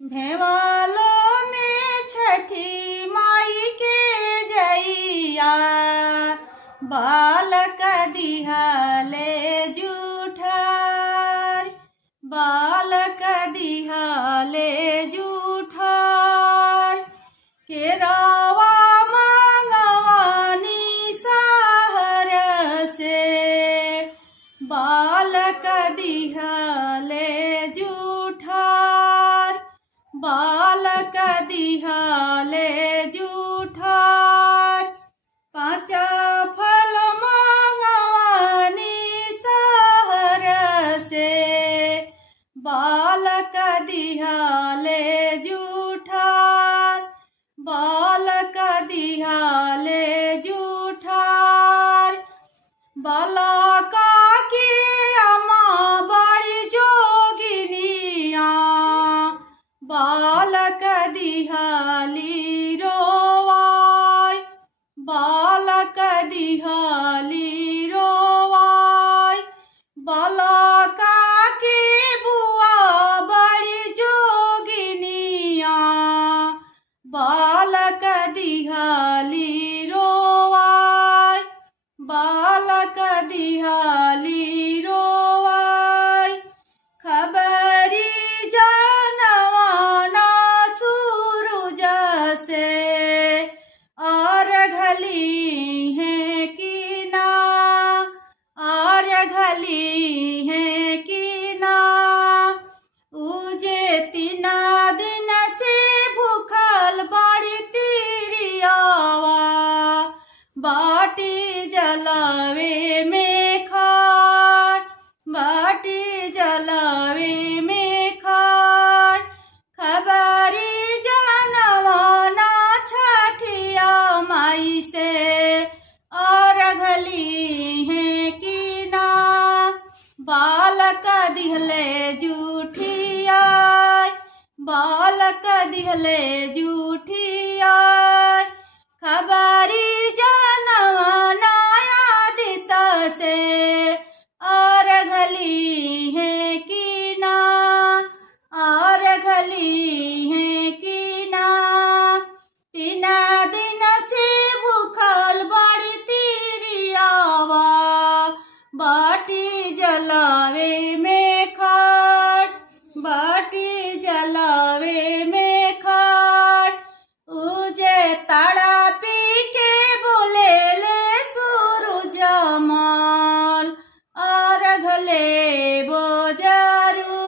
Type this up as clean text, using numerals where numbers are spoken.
भेवालो में छठी माई के जइया बालक दिहाले जूठार बालक दिहाले जूठार केरावा मंगवानी सहर से बालक दिहाले जूठार बालक दिहाले जूठार पाँच फल मंगवानी सहर से बालक दिहाले जूठार बालक दिहाले जूठार बालका की अम्मा बड़ी जोगिनिया बालक दिहाली रोवाय बालक दिहाली रोवाय बालका की बुआ बड़ी जोगिनिया बालक दिहाली रोवाय बालक दिहाली रोवाय खबरी जानवाना सूरज से और घली है कि ना और घली है कि ना उजे तीना दिन से भूखल बड़ी तिरियावा बाटी जलावे में खाट बाटी जलावे में खाट खबरी जानवाना छठिया माई से और घली है कि ना बालक दिहले जूठिया बालक दिहले जूठिया खबरी